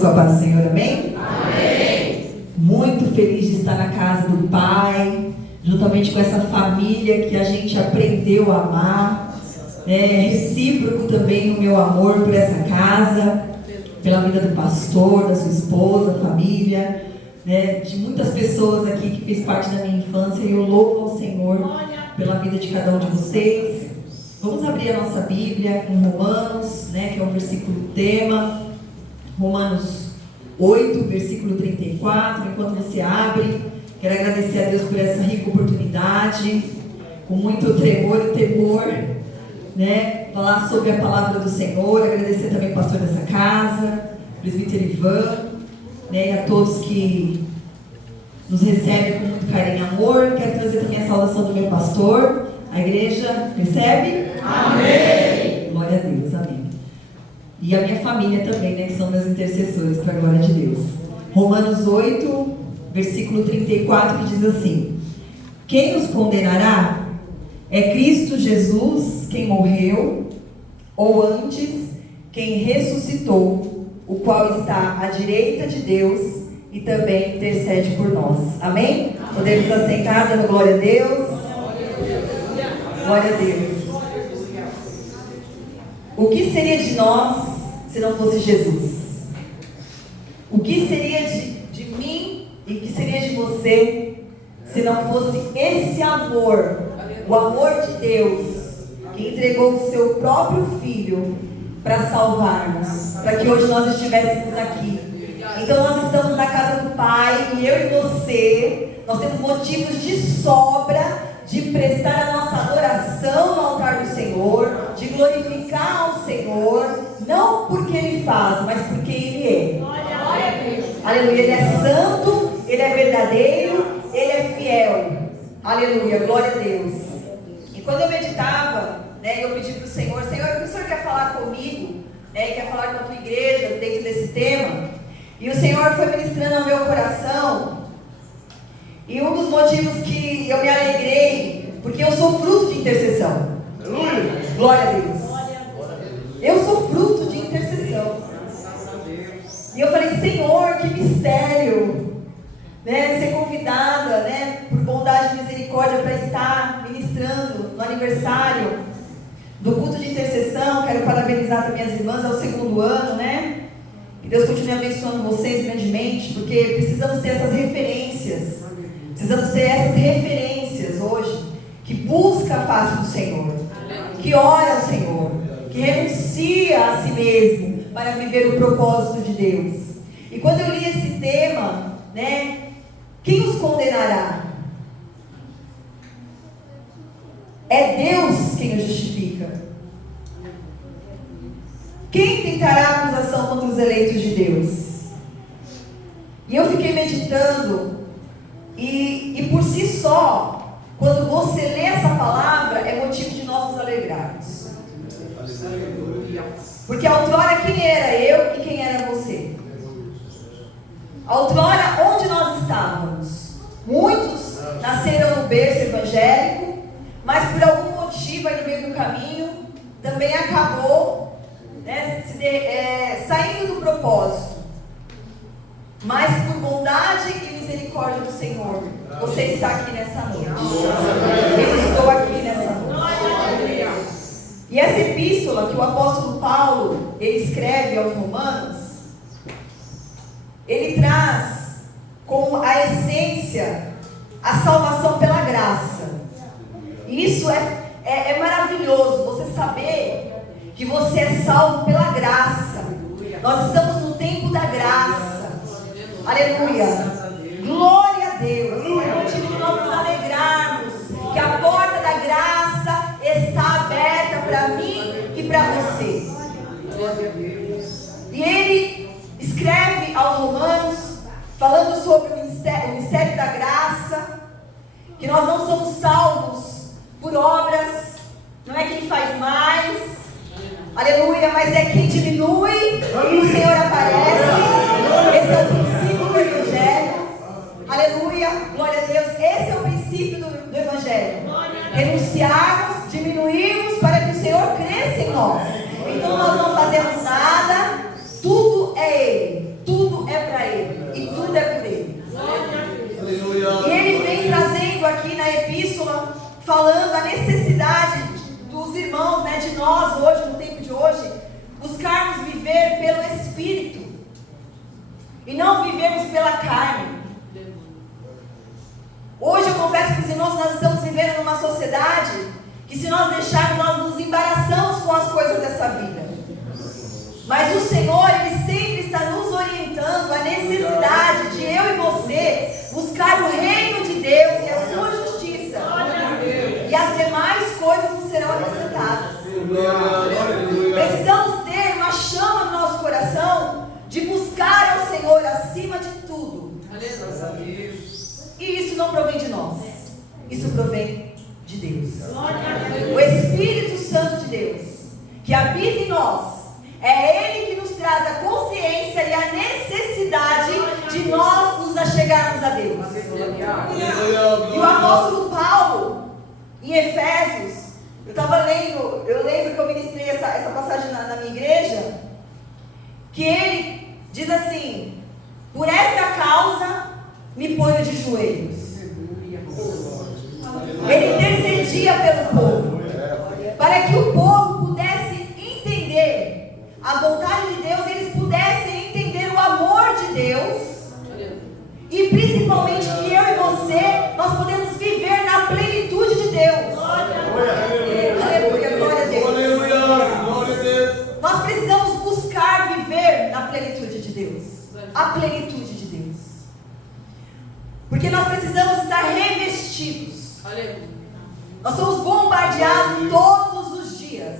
Com a paz do Senhor, amém? Amém. Muito feliz de estar na casa do Pai, juntamente com essa família que a gente aprendeu a amar, recíproco também o meu amor por essa casa, pela vida do pastor, da sua esposa, família, de muitas pessoas aqui que fez parte da minha infância, e eu louvo ao Senhor pela vida de cada um de vocês. Vamos abrir a nossa Bíblia em Romanos, que é o versículo tema. Romanos 8, versículo 34. Enquanto você abre, quero agradecer a Deus por essa rica oportunidade, com muito tremor e temor, falar sobre a palavra do Senhor. Agradecer também ao pastor dessa casa, presbítero Ivan, e a todos que nos recebem com muito carinho e amor. Quero trazer também a saudação do meu pastor. A igreja recebe? Amém! Glória a Deus, amém. E a minha família também, que são meus intercessores, para a glória de Deus. Romanos 8, versículo 34, que diz assim: quem nos condenará? É Cristo Jesus quem morreu, ou antes, quem ressuscitou, o qual está à direita de Deus e também intercede por nós. Amém? Podemos assentar, dando glória a Deus? Glória a Deus. O que seria de nós se não fosse Jesus? O que seria de mim e o que seria de você se não fosse esse amor, o amor de Deus, que entregou o seu próprio Filho para salvar-nos, para que hoje nós estivéssemos aqui? Então nós estamos na casa do Pai, e eu e você, nós temos motivos de sobra de prestar a nossa adoração no altar do Senhor, de glorificar ao Senhor, não porque Ele faz, mas porque Ele é. Aleluia, Ele é santo, Ele é verdadeiro, Ele é fiel. Aleluia, glória a Deus. E quando eu meditava, eu pedi para o Senhor: Senhor, o que o Senhor quer falar comigo? Quer falar com a tua igreja dentro desse tema? E o Senhor foi ministrando ao meu coração. E um dos motivos que eu me alegrei, porque eu sou fruto de intercessão. Aleluia. Glória a Deus. Eu sou fruto de intercessão. E eu falei: Senhor, que mistério, ser convidada, por bondade e misericórdia, para estar ministrando no aniversário do culto de intercessão. Quero parabenizar também as irmãs, é o 2º ano, Que Deus continue abençoando vocês grandemente, porque precisamos ter essas referências. Precisamos ter essas referências hoje, que busca a face do Senhor, que ora ao Senhor, que renuncia a si mesmo para viver o propósito de Deus. E quando eu li esse tema, quem os condenará? É Deus quem os justifica. Quem tentará acusação contra os eleitos de Deus? E eu fiquei meditando. E por si só, quando você lê essa palavra, é motivo de nós nos alegrarmos. Porque outrora quem era eu e quem era você? Outrora onde nós estávamos? Muitos nasceram no berço evangélico, mas por algum motivo aí no meio do caminho também acabou saindo do propósito. Mas por bondade e misericórdia do Senhor, você está aqui nessa noite. Eu estou aqui nessa noite. E essa epístola que o apóstolo Paulo, ele escreve aos Romanos, ele traz como a essência a salvação pela graça. E isso é maravilhoso, você saber que você é salvo pela graça. Nós estamos no tempo da graça. Aleluia, glória a Deus. É motivo de nós nos alegrarmos que a porta da graça está aberta para mim e para você. E ele escreve aos Romanos, falando sobre o mistério da graça, que nós não somos salvos por obras, não é quem faz mais, aleluia, mas é quem diminui e o Senhor aparece. Esse é o princípio do Evangelho. Aleluia, glória a Deus. Esse é o princípio do Evangelho. Renunciarmos, diminuirmos para que o Senhor cresça em nós. Então nós não fazemos nada, tudo é Ele. na epístola falando a necessidade dos irmãos, né, de nós hoje, no tempo de hoje, buscarmos viver pelo Espírito e não vivermos pela carne. Hoje eu confesso para os irmãos, nós estamos vivendo numa sociedade que, se nós deixarmos, nós nos embaraçamos com as coisas dessa vida. Mas o Senhor, Ele sempre está nos orientando a necessidade de eu e você buscar o reino de Deus e a sua justiça. E as demais coisas nos serão acrescentadas. Precisamos ter uma chama no nosso coração de buscar ao Senhor acima de tudo. E isso não provém de nós. Isso provém de Deus. O Espírito Santo de Deus, que habita em nós, é Ele que nos traz a consciência e a necessidade de nós nos achegarmos a Deus. E o apóstolo Paulo, em Efésios, eu lembro que eu ministrei essa passagem na minha igreja, que ele diz assim: por esta causa me ponho de joelhos. Ele intercedia pelo povo, para que o povo pudesse entender a vontade de Deus, eles pudessem entender o amor de Deus, e principalmente que eu e você, nós podemos viver na plenitude de Deus. Aleluia, glória a Deus. Nós precisamos buscar viver na plenitude de Deus, a plenitude de Deus, porque nós precisamos estar revestidos. Nós somos bombardeados todos os dias.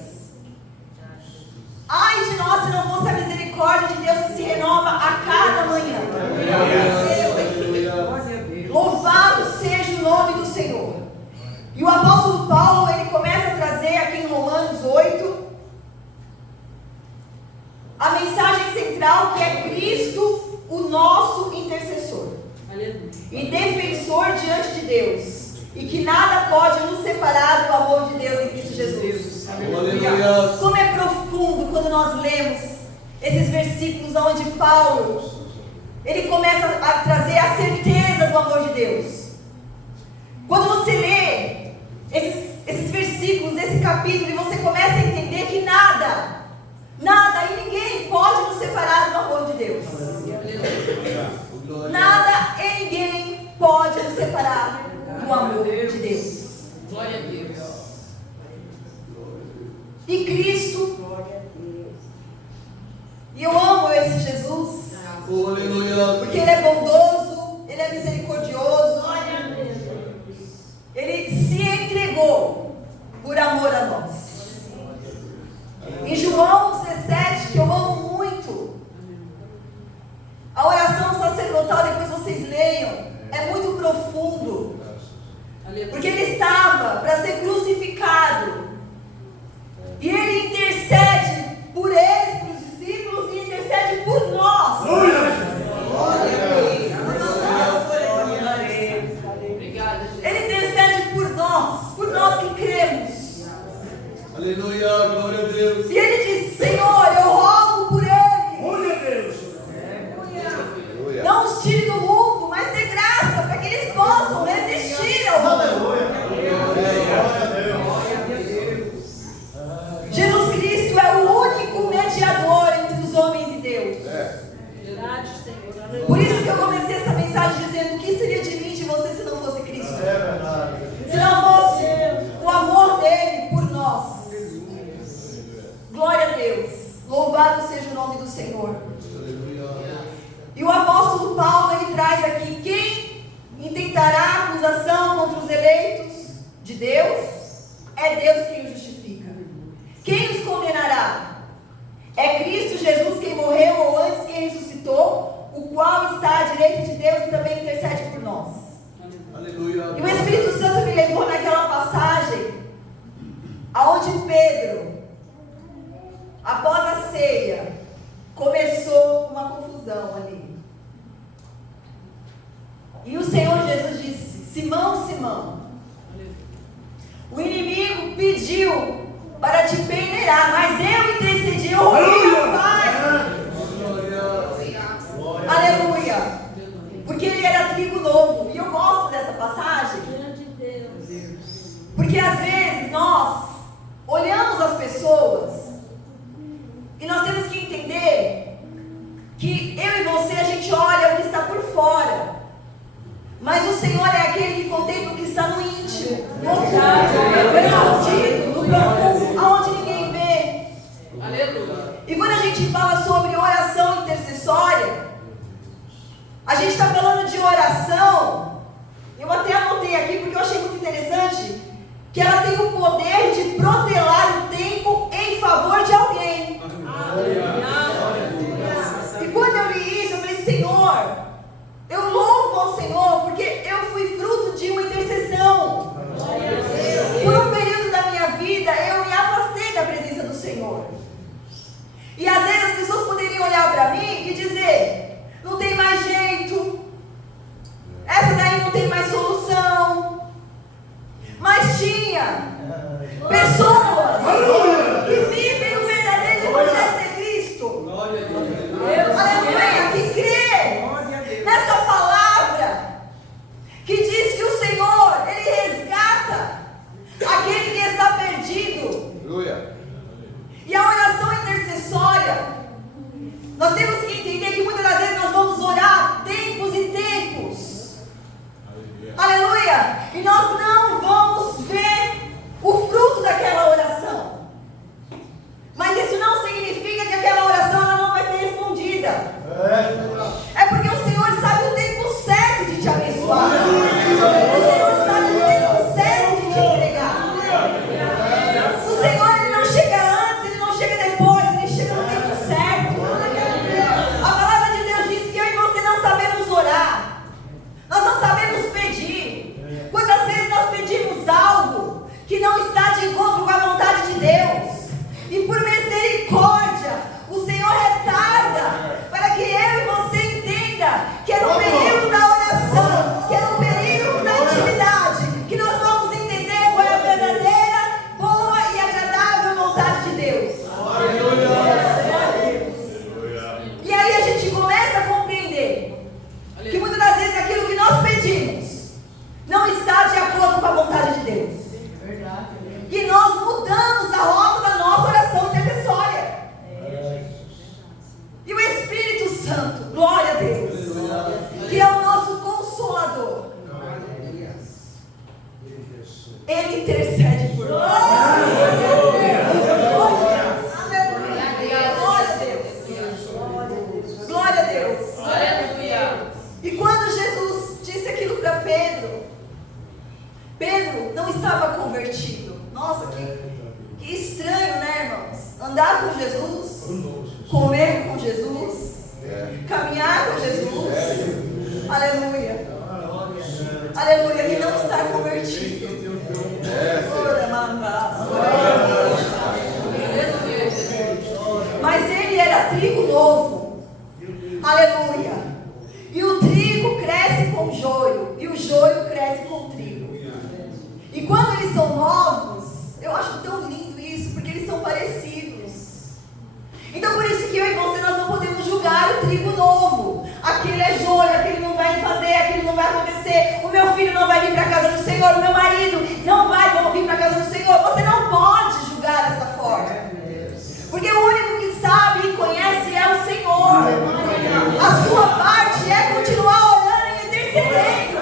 Ai de nós se não fosse a misericórdia de Deus que se renova a cada manhã. Louvado seja o nome do Senhor. E o apóstolo Paulo, ele começa a trazer aqui em Romanos 8 a mensagem central, que é Cristo, o nosso intercessor e defensor diante de Deus, e que nada pode nos separar do amor de Deus em Cristo Jesus. Como é profundo quando nós lemos esses versículos onde Paulo, ele começa a trazer a certeza do amor de Deus. Quando você lê esses versículos desse capítulo, e você começa a entender que nada e ninguém pode nos separar do amor de Deus. Nada e ninguém pode nos separar do amor de Deus. Glória a Deus. E Cristo, e eu amo esse Jesus, porque Ele é bondoso, Ele é misericordioso, Ele se entregou por amor a nós. Em João 17, que eu amo muito, a oração sacerdotal, depois vocês leiam, é muito profundo, porque Ele estava para ser crucificado, e Ele intercede por eles, por os discípulos, e intercede por nós. Ele intercede por nós que cremos. Aleluia, glória a Deus. E Ele diz: Senhor, eu rogo por eles. Glória a Deus. Não os tire do mundo, mas dê graça para que eles possam resistir ao mundo. Jesus Cristo é o único mediador entre os homens e Deus. Por isso que eu comecei essa mensagem dizendo: o que seria de mim e de você se não fosse Cristo? Se não fosse o amor dele por nós. Glória a Deus. Louvado seja o nome do Senhor. E o apóstolo Paulo, ele traz aqui: quem intentará acusação contra os eleitos de Deus? É Deus quem os justifica. Quem os condenará? É Cristo Jesus quem morreu, ou antes quem ressuscitou, o qual está à direita de Deus e também intercede por nós. Aleluia. E o Espírito Santo me levou naquela passagem aonde Pedro, após a ceia, começou uma confusão ali. E o Senhor Jesus disse: Simão, Simão, o inimigo pediu para te peneirar, mas eu intercedi, eu roguei ao Pai. Aleluia. Porque ele era trigo novo. E eu gosto dessa passagem, que eu e você, a gente olha o que está por fora. Mas o Senhor é aquele que contempla o que está no íntimo, no escondido, no profundo, aonde ninguém vê. Aleluia. E quando a gente fala sobre oração intercessória, a gente está falando de oração. Eu até anotei aqui porque eu achei muito interessante que ela tem o poder de protelar o tempo em favor de alguém. E quando eu li isso, eu falei, Senhor, eu louvo ao Senhor porque eu fui fruto de uma intercessão. Por um período da minha vida, eu me afastei da presença do Senhor. E às vezes as pessoas poderiam olhar para mim e dizer, não tem mais jeito, essa daí não tem mais solução. Mas tinha pessoas que vivem o verdadeiro evangelho de Cristo. Aleluia, que crê nessa palavra que diz que o Senhor, Ele resgata aquele que está perdido. Aleluia. E a oração intercessória, nós temos que entender que muitas das vezes nós vamos orar tempos e tempos. Aleluia. E nós não vamos ver o fruto daquela oração. Mas isso não significa que aquela oração ela não vai ser respondida. É porque o Senhor sabe o tempo certo de te abençoar. O Senhor sabe o tempo certo de te entregar. O Senhor, Ele não chega antes, Ele não chega depois, Ele chega no tempo certo. A palavra de Deus diz que eu e você não sabemos orar. Nós não sabemos pedir. Quantas vezes nós pedimos algo que não está de encontro com a vontade de Deus? E por misericórdia, o Senhor retarda para que eu e você entenda que é no período da oração, que é no período da intimidade, que nós vamos entender qual é a verdadeira, boa e agradável vontade de Deus. E aí a gente começa a compreender que muitas das vezes aquilo que nós pedimos não está de acordo com a vontade de Deus. E nós mudamos a rota da nossa oração intercessória. E o Espírito Santo, glória a Deus, que é o nosso Consolador, Ele intercede por nós. Aleluia. Glória a Deus. Glória a Deus. Aleluia. E quando Jesus disse aquilo para Pedro, Pedro não estava convertido. Nossa, que estranho, né, irmãos? Andar com Jesus, comer com Jesus, caminhar com Jesus. Aleluia. Aleluia. E não estar convertido. Mas ele era trigo novo. Aleluia. E o trigo cresce com o joio, e o joio cresce com o trigo. E quando eles são novos, eu acho tão lindo isso, porque eles são parecidos. Então por isso que eu e você, nós não podemos julgar o trigo novo. Aquele é joio, aquele não vai fazer, aquele não vai acontecer. O meu filho não vai vir para a casa do Senhor, o meu marido não vai vir para a casa do Senhor. Você não pode julgar dessa forma. Porque o único que sabe e conhece é o Senhor. A sua parte é continuar orando e intercedendo.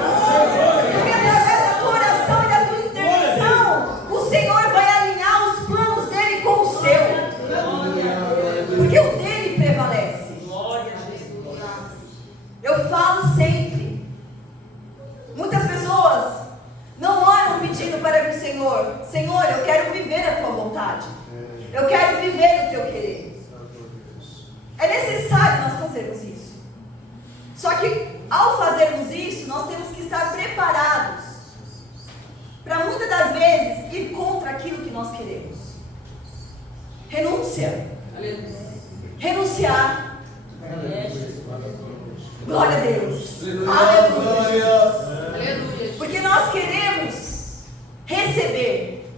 Porque através da tua oração e da tua intercessão, o Senhor vai alinhar os planos dele com o seu. Porque o dele prevalece. Eu falo sempre. Muitas pessoas não oram pedindo para o Senhor: Senhor, eu quero viver a tua vontade. Eu quero viver o teu querer. É necessário nós fazermos isso. Só que ao fazermos isso, nós temos que estar preparados para muitas das vezes ir contra aquilo que nós queremos. Renúncia. Renunciar. Glória a Deus. Aleluia. Porque nós queremos receber.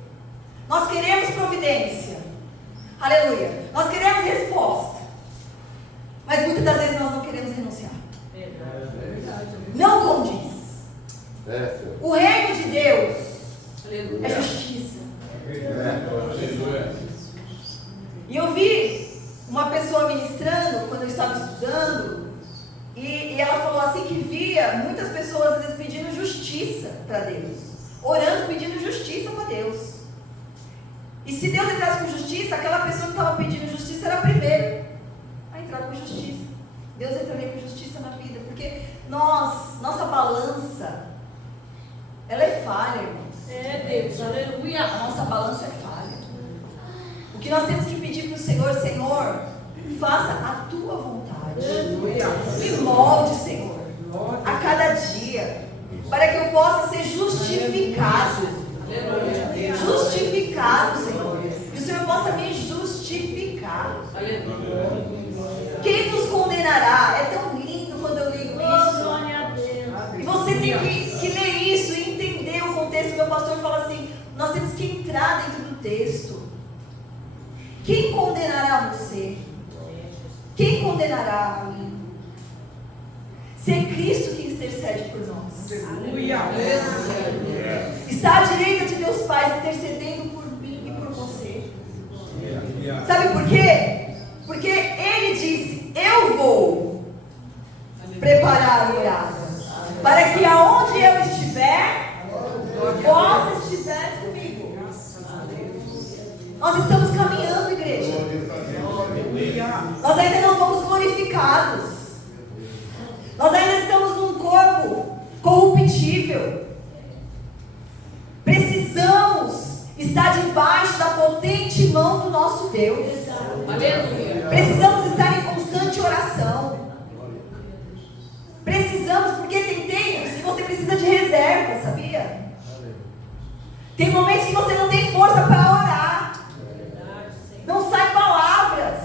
Nós queremos providência. Aleluia. Nós queremos resposta. Mas muitas das vezes nós não queremos renunciar. Não condiz. O reino de Deus é justiça. E eu vi uma pessoa ministrando quando eu estava estudando. E ela falou assim que via muitas pessoas às vezes pedindo justiça para Deus, orando pedindo justiça para Deus. E se Deus entrasse com justiça, aquela pessoa que estava pedindo justiça era a primeira a entrar com justiça. Deus entraria com justiça na vida, porque nossa balança, ela é falha, irmãos. Deus, aleluia. A nossa balança é falha. O que nós temos que pedir para o Senhor: Senhor, faça a tua vontade. Me molde, Senhor, a cada dia, para que eu possa ser justificado. Justificado, Senhor. Que o Senhor possa me justificar. Quem nos condenará? É tão lindo quando eu ligo isso. E você tem que ler isso e entender o contexto. Meu pastor fala assim: nós temos que entrar dentro do texto. Quem condenará você? Quem condenará a mim? Se é Cristo que intercede por nós. Está à direita de Deus Pai, intercedendo por mim e por você. Sabe por quê? Porque Ele disse: eu vou preparar a morada, para que aonde eu estiver, vós estiveres comigo. Nós estamos caminhando, igreja. Nós ainda não fomos glorificados. Nós ainda estamos num corpo corruptível. Precisamos estar debaixo da potente mão do nosso Deus. Aleluia. Precisamos estar em constante oração. Precisamos, porque tem tempos que você precisa de reserva, sabia? Tem momentos que você não tem força para orar. Não sai palavras.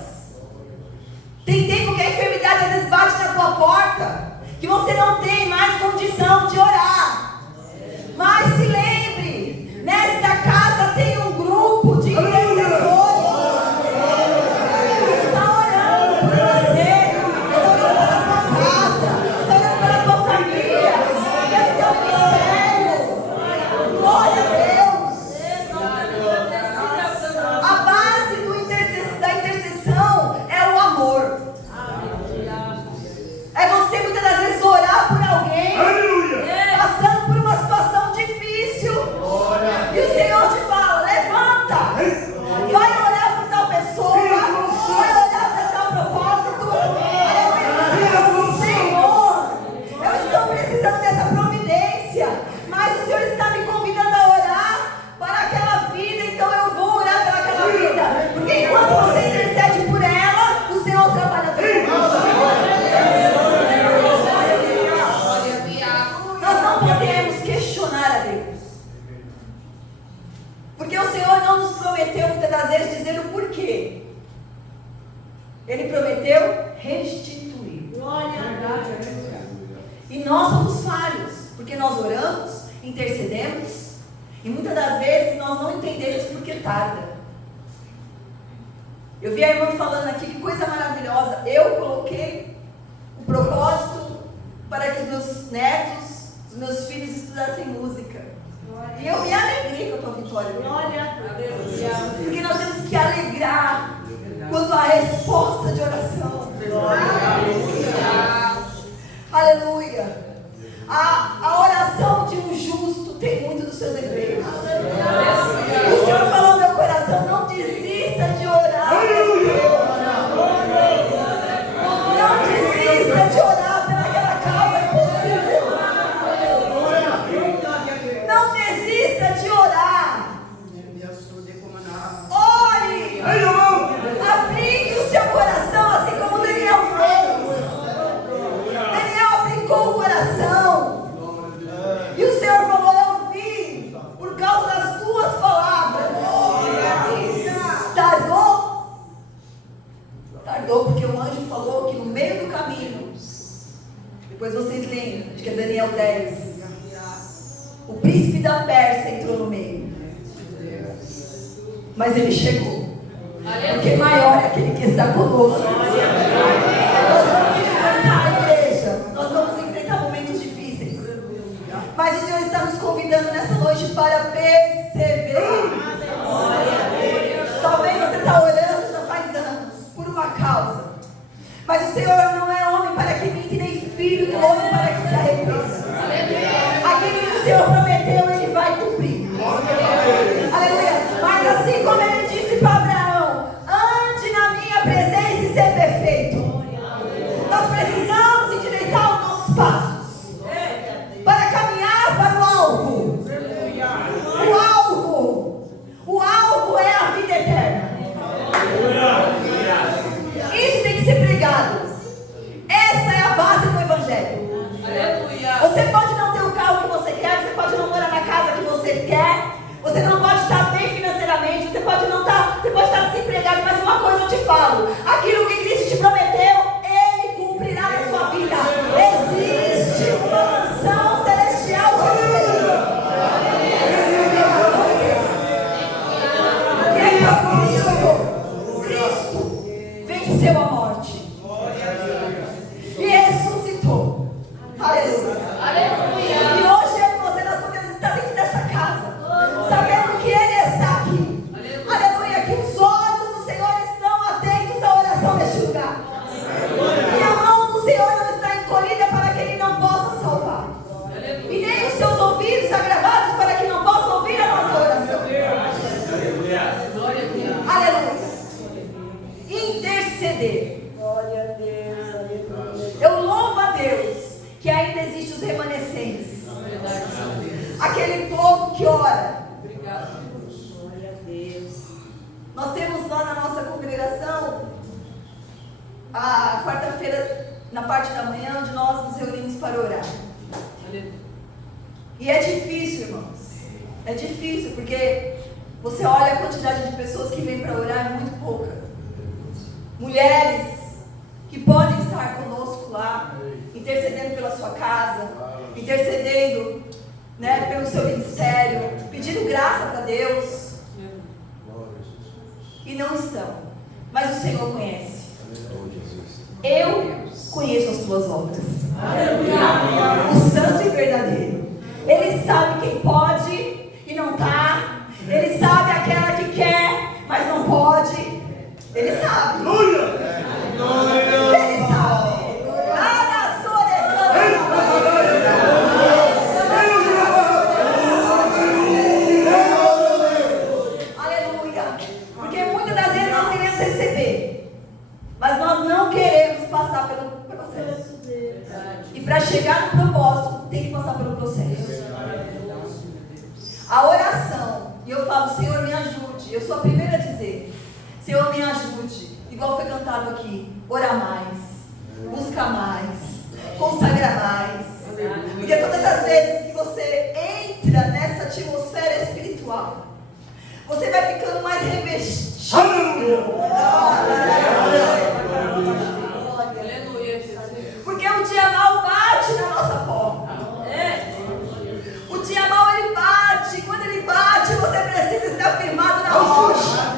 Tem tempo que a enfermidade às vezes bate na tua porta, que você não tem mais condição de orar. Mas se lembre, nesta casa tem um grupo de intercessores que está orando por você, está orando pela tua casa, está orando pela tua família, pelo teu ministério. Glória a Deus. A base da intercessão é o amor. É você muitas das vezes orar por alguém, passando por uma situação difícil, e o Senhor te fala: levanta, vai orar por tal pessoa, vai orar para tal propósito. Senhor, eu estou precisando dessa providência, mas o Senhor está me convidando a orar para aquela vida, então eu vou orar para aquela vida, porque enquanto você intercede por ela, o Senhor trabalha também. Nós não podemos questionar a Deus, porque o Senhor não nos prometeu muitas das vezes dizer o porquê. Ele prometeu restituir. E nós somos falhos, porque nós oramos, intercedemos, e muitas das vezes nós não entendemos porque tarda. Eu vi a irmã falando aqui, que coisa maravilhosa. Eu coloquei o propósito para que os meus netos, os meus filhos estudassem música. E eu me alegrei com a tua vitória. Porque nós temos que alegrar quando há resposta de oração. Aleluia. A oração de um justo tem muito dos seus efeitos. O Senhor falou no meu coração: não desista de orar. Não desista de orar pelaquela causa impossível. Não desista de orar. Ore. Aplique o seu coração, assim como Daniel fez. Daniel aplicou o coração. E o Senhor falou: eu vi por causa das tuas palavras. Tardou? Tardou porque o anjo falou que no meio do caminho, depois vocês lembram de que é Daniel 10, o príncipe da Pérsia entrou no meio. Mas ele chegou. Porque maior é aquele que está conosco. Nós vamos enfrentar, igreja. Nós vamos enfrentar momentos difíceis. Mas o Senhor está nos convidando nessa noite para perseverar. Talvez você está orando já faz anos por uma causa. Mas o Senhor não é homem para que minta, nem espinho do outro para que se arrependa. Aquilo que o Senhor prometeu, Ele vai cumprir. Aleluia. Mas assim como Ele disse para Abraão, ande na minha presença e ser perfeito. Nós precisamos endireitar os nossos passos para caminhar para o alvo. O alvo é a vida eterna. Isso tem que ser pregado. Essa é a base do Evangelho. Você pode não ter o carro que você quer, você pode não morar na casa que você quer, você não pode estar bem financeiramente, você pode estar desempregado, mas uma coisa eu te falo: aquilo que Cristo te prometeu, Ele cumprirá na sua vida. Existe uma mansão celestial de Deus. Cristo venceu a morte e ressuscitou. Aleluia. E hoje eu e você, nós podemos estar dentro dessa casa, sabendo que Ele está aqui. Aleluia. Que os olhos do Senhor estão atentos à oração deste lugar. E a mão do Senhor não está encolhida para que Ele não possa salvar. E nem os seus ouvidos agravados para que não possam ouvir a nossa oração. Aleluia. Interceder. Glória a Deus. Eu louvo a Deus que ainda existem os remanescentes. Aquele povo que ora. Glória a Deus. Nós temos lá na nossa congregação, a quarta-feira, na parte da manhã, onde nós nos reunimos para orar. E é difícil, irmãos. É difícil, porque você olha a quantidade de pessoas que vêm para orar, é muito pouca. Mulheres que podem estar conosco lá, intercedendo pela sua casa, intercedendo, né, pelo seu ministério, pedindo graça para Deus. E não estão, mas o Senhor conhece. Eu conheço as tuas obras. O santo e verdadeiro. Ele sabe quem pode e não está. Ele sabe aquela que quer, mas não pode. Ele sabe. Ele sabe. Aleluia. Porque muitas das vezes nós queremos receber, mas nós não queremos passar pelo processo. E para chegar no propósito, tem que passar pelo processo. A oração, e eu falo: Senhor, me ajude. Eu sou a primeira a dizer: Senhor, me ajude. Igual foi cantado aqui: orar mais, buscar mais, consagrar mais. Porque todas as vezes que você entra nessa atmosfera espiritual, você vai ficando mais revestido. Porque o dia mal bate na nossa porta. O dia mal ele bate. Quando ele bate, você precisa estar firmado na rocha.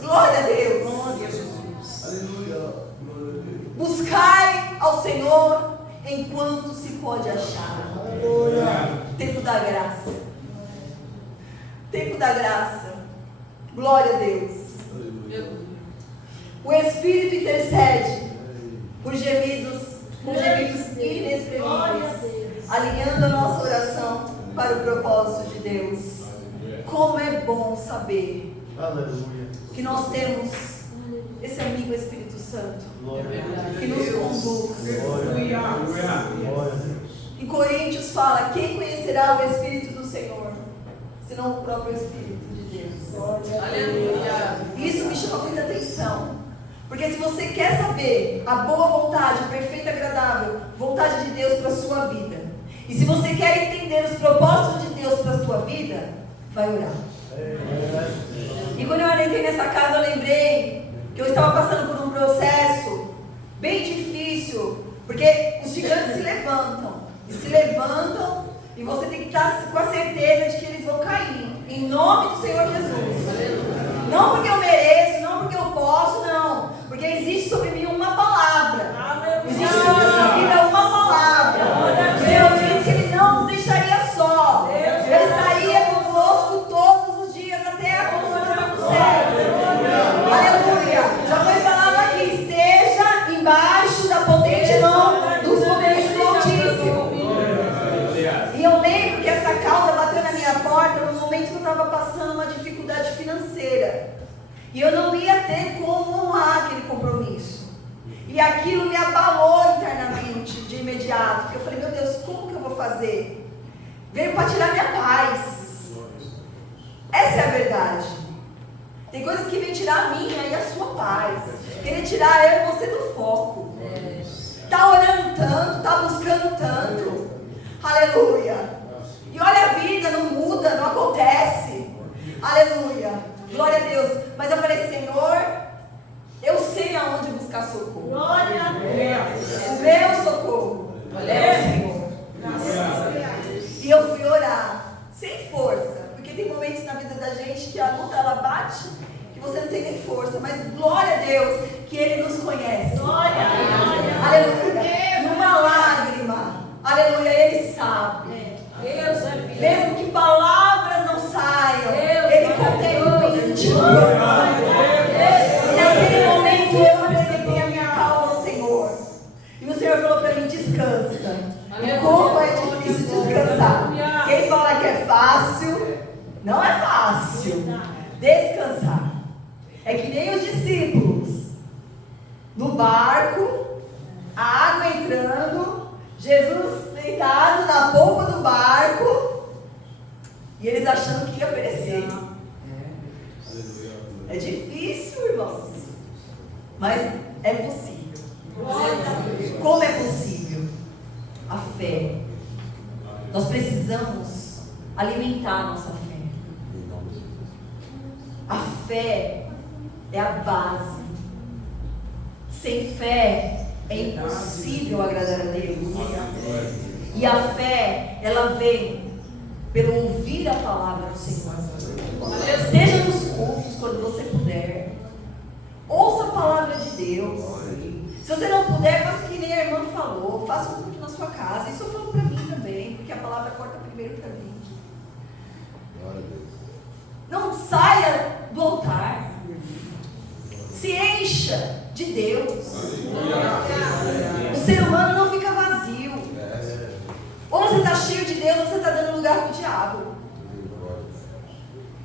Glória a Deus. Buscai ao Senhor enquanto se pode achar. Tempo da graça. Tempo da graça. Glória a Deus. O Espírito intercede por gemidos inexprimíveis, alinhando a nossa oração para o propósito de Deus. Como é bom saber que nós temos esse amigo Espírito Santo que nos conduz. Em Coríntios fala: quem conhecerá o Espírito do Senhor, senão o próprio Espírito de Deus? Aleluia. Isso me chama muita atenção, porque se você quer saber a boa vontade, perfeita e agradável vontade de Deus para a sua vida, e se você quer entender os propósitos de Deus para a sua vida, vai orar. E quando eu entrei nessa casa, eu lembrei que eu estava passando por um processo bem difícil, porque os gigantes se levantam, e você tem que estar com a certeza de que eles vão cair, em nome do Senhor Jesus. Não porque eu mereço, não porque eu posso, não, porque existe sobre mim uma palavra, existe sobre a sua vida uma palavra. Deus disse que Ele não nos deixaria só, Ele estaria conosco todos os dias até a consumação do século. Aleluia. Já foi falado aqui: esteja embaixo da potente E eu não ia ter como honrar aquele compromisso. E aquilo me abalou internamente, de imediato. Porque eu falei, meu Deus, como que eu vou fazer? Veio para tirar minha paz. Essa é a verdade. Tem coisas que vêm tirar a minha e a sua paz. Querer tirar eu e você do foco. Está orando tanto, está buscando tanto. Aleluia. E olha, a vida não muda, não acontece. Aleluia. Glória a Deus. Mas eu falei, Senhor, eu sei aonde buscar socorro. Glória a Deus. O meu socorro é o Senhor. E eu fui orar, sem força. Porque tem momentos na vida da gente que a luta ela bate, que você não tem nem força. Mas glória a Deus, que Ele nos conhece. Glória a Deus. Aleluia. Numa lágrima. Aleluia. Ele sabe. Deus é vida. Mesmo que palavras não saiam, Deus, Ele contém o íntimo. E naquele momento eu apresentei a minha causa ao Senhor. E o Senhor falou para mim, descansa. E como é difícil descansar. Quem fala que é fácil, não é fácil. Descansar. É que nem os discípulos. No barco, a água entrando, Jesus deitado na polpa do barco, e eles achando que ia perecer. É difícil, irmãos, mas é possível. Como é possível? A fé. Nós precisamos alimentar a nossa fé. A fé é a base. Sem fé é impossível agradar a Deus. E a fé, ela vem pelo ouvir a palavra do Senhor. Esteja nos cultos quando você puder. Ouça a palavra de Deus. Se você não puder, faça que nem a irmã falou. Faça um culto na sua casa. Isso eu falo para mim também, porque a palavra corta primeiro para mim. Não saia do altar. Se encha de Deus. O ser humano não fica vazio. Ou você está cheio de Deus, ou você está dando lugar para o diabo.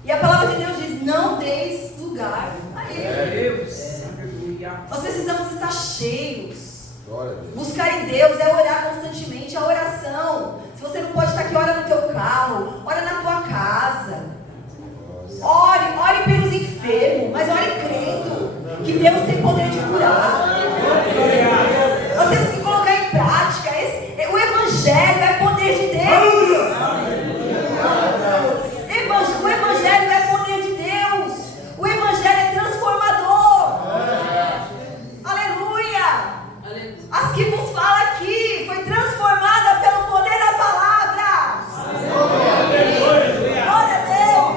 E a palavra de Deus diz, não deis lugar a Ele. Nós precisamos estar cheios. Buscar em Deus é orar constantemente, a oração. Se você não pode estar aqui, ora no teu carro, ora na tua casa. Ore pelos enfermos, mas ore crendo que Deus tem poder de curar. Nós temos que colocar em prática. O Evangelho é poder de Deus. O Evangelho é poder de Deus. O Evangelho é transformador. Aleluia. As que vos fala aqui foi transformada pelo poder da palavra. Glória a Deus.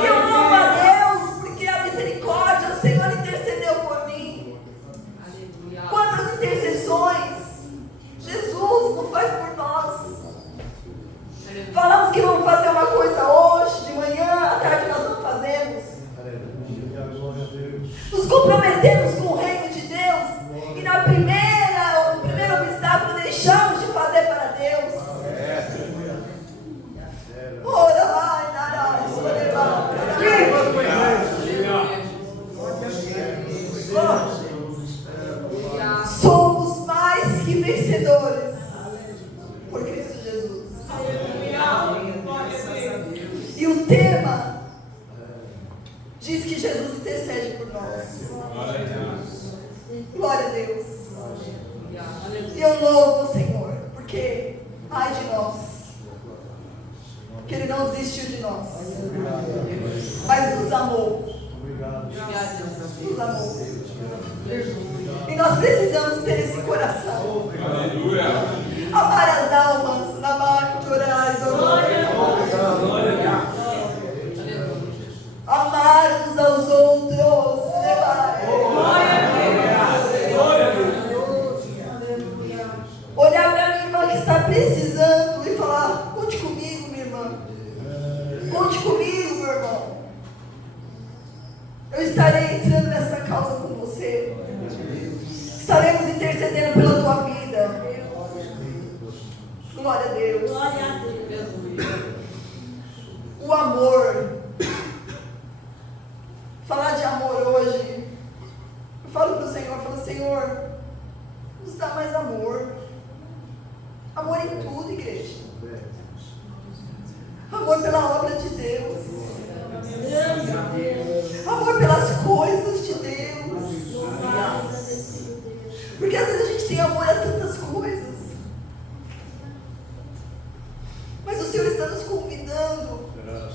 E eu louvo a Deus porque a misericórdia, o Senhor intercedeu por mim. Quantas intercessões Jesus não faz por nós. Falamos que vamos fazer uma coisa hoje, de manhã, à tarde nós não fazemos. Nos comprometemos com o reino de Deus e no primeiro obstáculo deixamos de fazer para Deus. Ora lá, somos mais que vencedores por Cristo Jesus. E o tema diz que Jesus intercede por nós. Glória a Deus. E eu louvo o Senhor, porque ai de nós, que Ele não desistiu de nós, mas nos amou. Nos amou. E nós precisamos ter esse coração. Amar as almas, amar, chorar, amar uns aos outros. Olhar para a minha irmã que está precisando e falar, conte comigo, minha irmã. Conte comigo, meu irmão. Eu estarei entrando nessa causa com você. Estaremos intercedendo pela tua vida. Glória a Deus. Glória a Deus. O amor falar de amor hoje, eu falo para o Senhor, eu falo, Senhor, nos dá mais amor. Amor em tudo, igreja. Amor pela obra de Deus. Amor pelas coisas de Deus. Porque às vezes a gente tem amor a tantas coisas. Mas o Senhor está nos convidando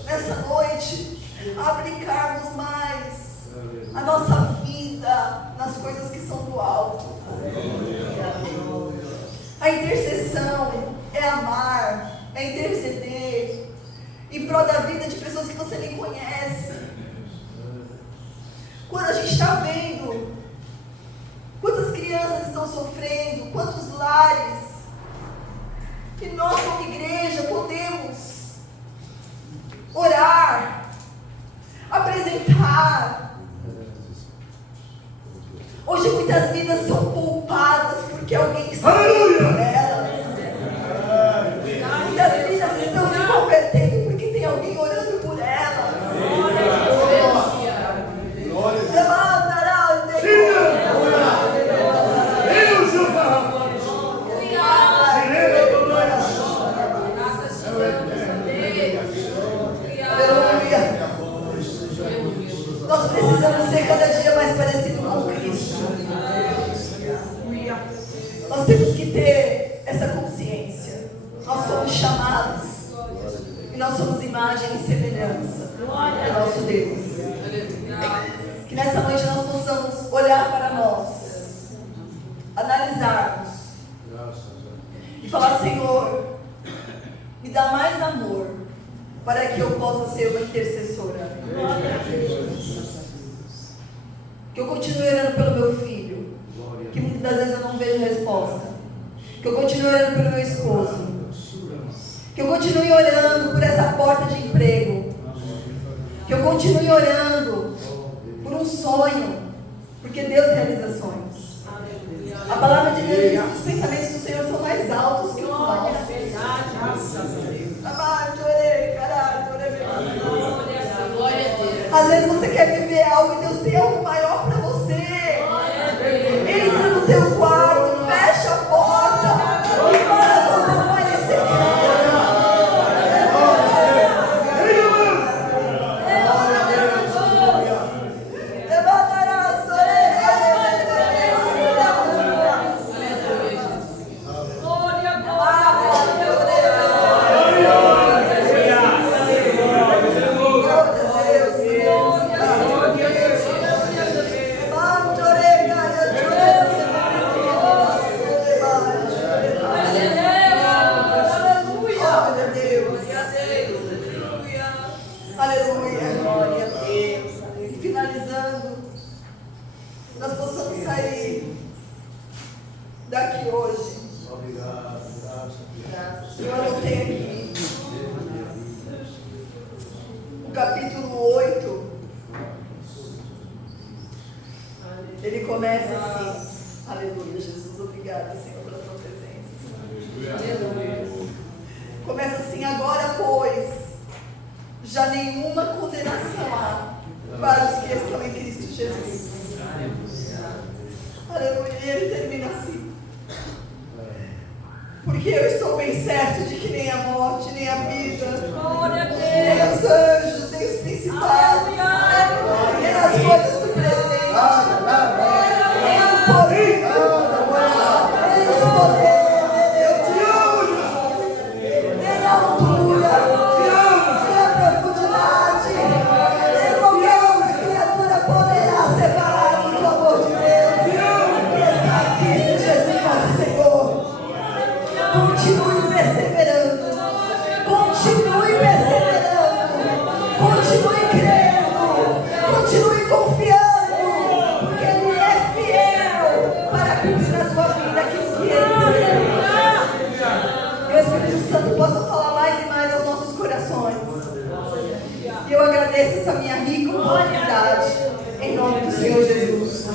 nessa noite a aplicarmos mais a nossa vida nas coisas que são do alto. A intercessão é amar, é interceder em prol da vida de pessoas que você nem conhece. Quando a gente está vendo quantas crianças estão sofrendo, quantos lares, que nós como igreja podemos orar, apresentar. Hoje muitas vidas são poupadas porque alguém está orando por elas. Muitas vidas estão se convertendo porque tem alguém orando por elas. Nós precisamos ser cada dia mais parecidos com Cristo. Nós temos que ter essa consciência. Nós somos chamados e nós somos imagem e semelhança do nosso Deus. Que nessa noite nós possamos olhar para nós, analisarmos e falar, Senhor, me dá mais amor para que eu possa ser uma intercessora. Que eu continue orando pelo meu filho, que muitas das vezes eu não vejo resposta. Que eu continue orando pelo meu esposo. Que eu continue orando por essa porta de emprego. Que eu continue orando por um sonho, porque Deus realiza sonhos. A palavra de Deus diz que os pensamentos do Senhor são mais altos que os nossos. Às vezes você quer viver algo e Deus tem algo maior para você. Entra no teu quarto, fecha a porta e fala com o teu Pai Celestial. Aleluia, glória a Deus. E finalizando, nós possamos sair daqui hoje. Eu anotei aqui o capítulo 8. Ele começa assim. Aleluia, Jesus, obrigada, Senhor, pela tua presença. Aleluia. Começa assim: agora, pois, já nenhuma condenação há para os que estão em Cristo Jesus. Aleluia. E ele termina assim: porque eu estou bem certo de que nem a morte, nem a vida, nem os anjos, nem os principados, nem as coisas do presente, nem o poder, nem os poderes, nem a altura, continue perseverando, continue crendo, continue confiando, porque Ele é fiel para cumprir na sua vida aquilo que Ele prometeu. Que o Espírito Santo possa falar mais e mais aos nossos corações. E eu agradeço essa minha rica oportunidade, em nome do Senhor Jesus.